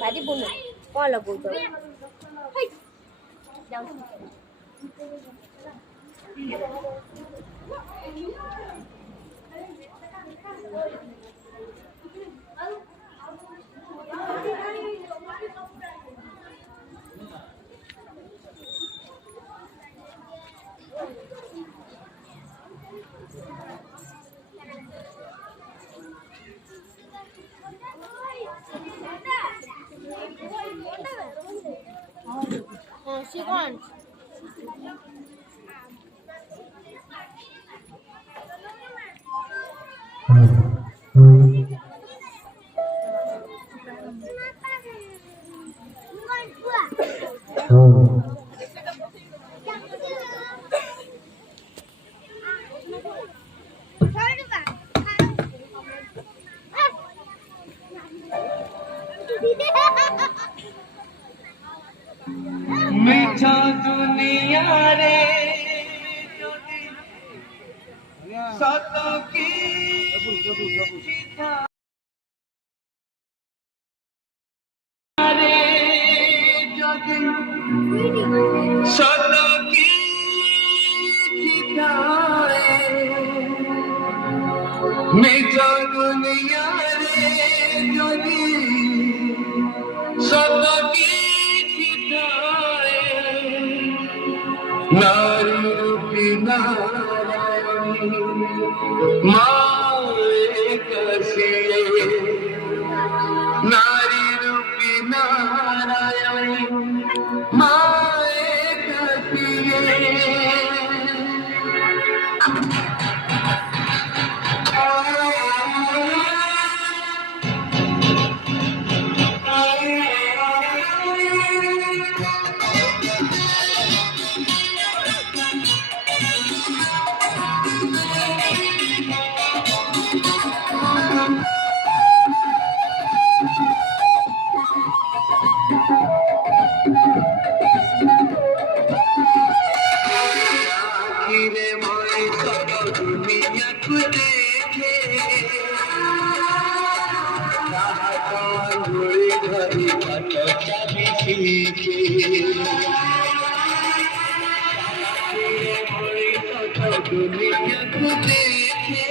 ଭାରି ବୁନୁ କଣ ଲଗଉଛ? She wants. मीठा दुनिया रे सत की रे सत की मीठा दुनिया रे सत की नारी रूपी नारायणी माए कसिए नारी रूपी नारायणी माए कसिए दुनिया को देखे घड़ी चाबी सीखे दुनिया को देखे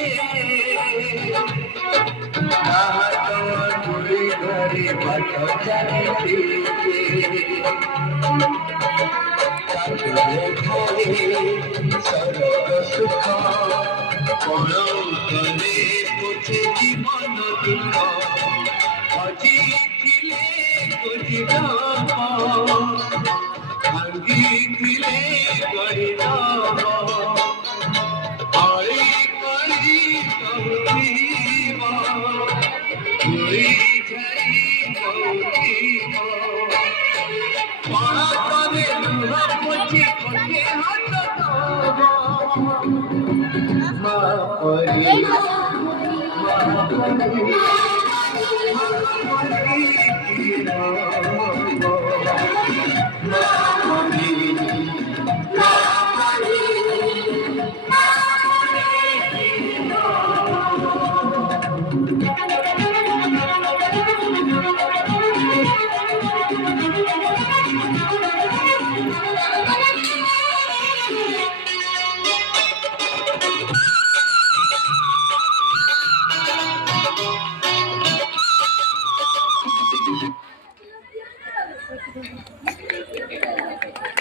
घड़ी चाबी सीखे सरग सुख कण कले पोछे जीवन दुख हजिले गरीब भांगिले गरीब अड़ी करी कौतीब घोड़ी झरी कौतीब पड़ा करे लुह पोछी कोठे हाथ माँ परी माँ परी